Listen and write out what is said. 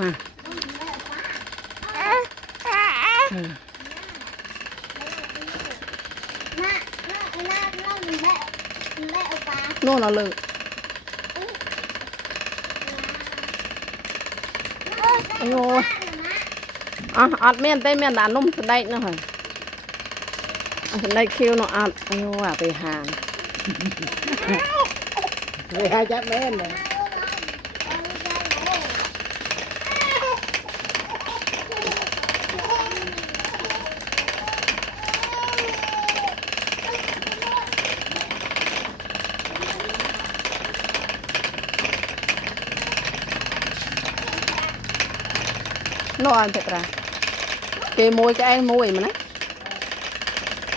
มาโน่นเอาเลยโอ้ยอัดเมียนเต้เมียนด่านุ่มสไลด์นะฮะสไลด์คิวเนาะอัดโอ้ยไปหางไปหาจับแม่นเลยโน่อันเถอะกระเกมวยcái anh mồi mà đấy